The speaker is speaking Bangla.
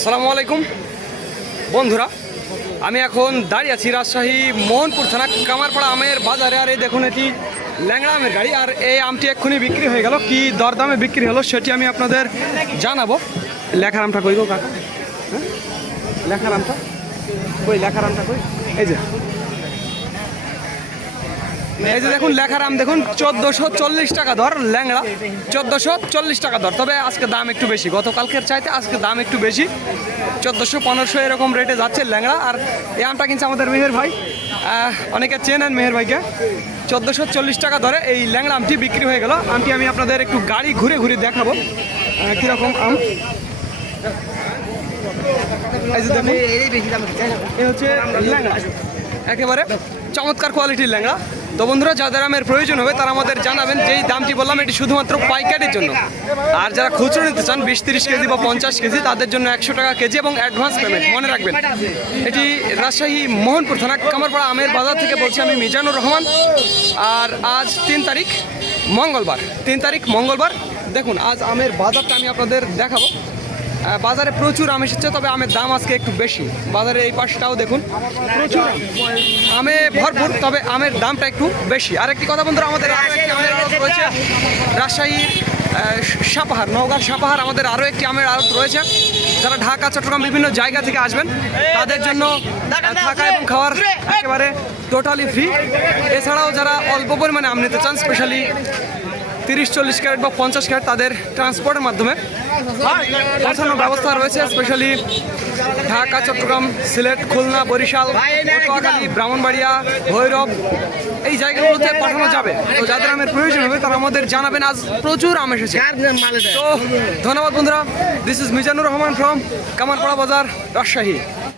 আসসালামু আলাইকুম। বন্ধুরা, আমি এখন দাঁড়িয়ে আছি রাজশাহী মোহনপুর থানা কামারপাড়া আমের বাজারে। আর এই দেখুন এটি ল্যাংড়া আমের গাড়ি। আর এই আমটি এক্ষুনি বিক্রি হয়ে গেল। কি দরদামে বিক্রি হলো সেটি আমি আপনাদের জানাব। লেখার আমটা কই গো কাকা? হ্যাঁ? লেখার আমটা? কই, লেখার আমটা কই? এই যে। এই যে দেখুন লেখার আম দেখুন চোদ্দোশো চল্লিশ টাকা ধর ল্যাংড়া। চোদ্দোশো চল্লিশ টাকা ধর তবে আজকে দাম একটু বেশি। গতকালকের চাইতে আজকে দাম একটু বেশি। চোদ্দোশো পনেরোশো এরকম রেটে যাচ্ছে ল্যাংড়া। আর এই আমটা কিনছে আমাদের মেহের ভাই। অনেকে চেনেন মেহের ভাইকে। চোদ্দোশো চল্লিশ টাকা ধরে এই ল্যাংড়া আমটি বিক্রি হয়ে গেল। আমটি আমি আপনাদের একটু গাড়ি ঘুরে ঘুরে দেখাবো। কীরকম আম? এই হচ্ছে ল্যাংড়া। একেবারে চমৎকার কোয়ালিটির ল্যাংড়া। তো বন্ধুরা, যাদের আমের প্রয়োজন হবে, তারা আমাদের জানাবেন যেই দামটি বললাম, এটি শুধুমাত্র পাইকারির জন্য। আর যারা খুচরো নিতে চান, বিশ তিরিশ কেজি বা পঞ্চাশ কেজি, তাদের জন্য একশো টাকা কেজি এবং অ্যাডভান্স পেমেন্ট মনে রাখবেন। এটি রাজশাহী মোহনপুর থানা, কামারপাড়া আমের বাজার থেকে বলছি আমি, মিজানুর রহমান। আর আজ তিন তারিখ, মঙ্গলবার। তিন তারিখ, মঙ্গলবার। দেখুন, আজ আমের বাজারটা আমি আপনাদের দেখাবো। বাজারে প্রচুর আম এসেছে তবে আমের দাম আজকে একটু বেশি। বাজারে এই পাশটাও দেখুন। প্রচুর আমে। ভরপুর তবে আমের দামটা একটু বেশি। আর একটি কথা বন্ধুরা আমাদের একটি আমের আড়ত রয়েছে। রাজশাহীর আহ, সাপাহার নওগাঁর সাপাহার আমাদের আরও একটি আমের আড়ত রয়েছে। যারা ঢাকা চট্টগ্রাম বিভিন্ন জায়গা থেকে আসবেন তাদের জন্য থাকা এবং খাওয়ার একেবারে টোটালি ফ্রি এছাড়াও যারা অল্প পরিমাণে আম নিতে চান স্পেশালি তিরিশ চল্লিশ ক্যারেট বা পঞ্চাশ ক্যারেট তাদের ট্রান্সপোর্টের মাধ্যমে পৌঁছানোর ব্যবস্থা রয়েছে স্পেশালি ঢাকা, চট্টগ্রাম, সিলেট, খুলনা, বরিশাল, পটুয়াখালী, ব্রাহ্মণবাড়িয়া, ভৈরব এই জায়গাগুলোতে পাঠানো যাবে। তো যাদের আমের প্রয়োজন হবে, তারা আমাদের জানাবেন। আজ প্রচুর আম এসেছে। তো ধন্যবাদ বন্ধুরা। This is Mizanur Rahman from Kamarpara Bazar, Rajshahi.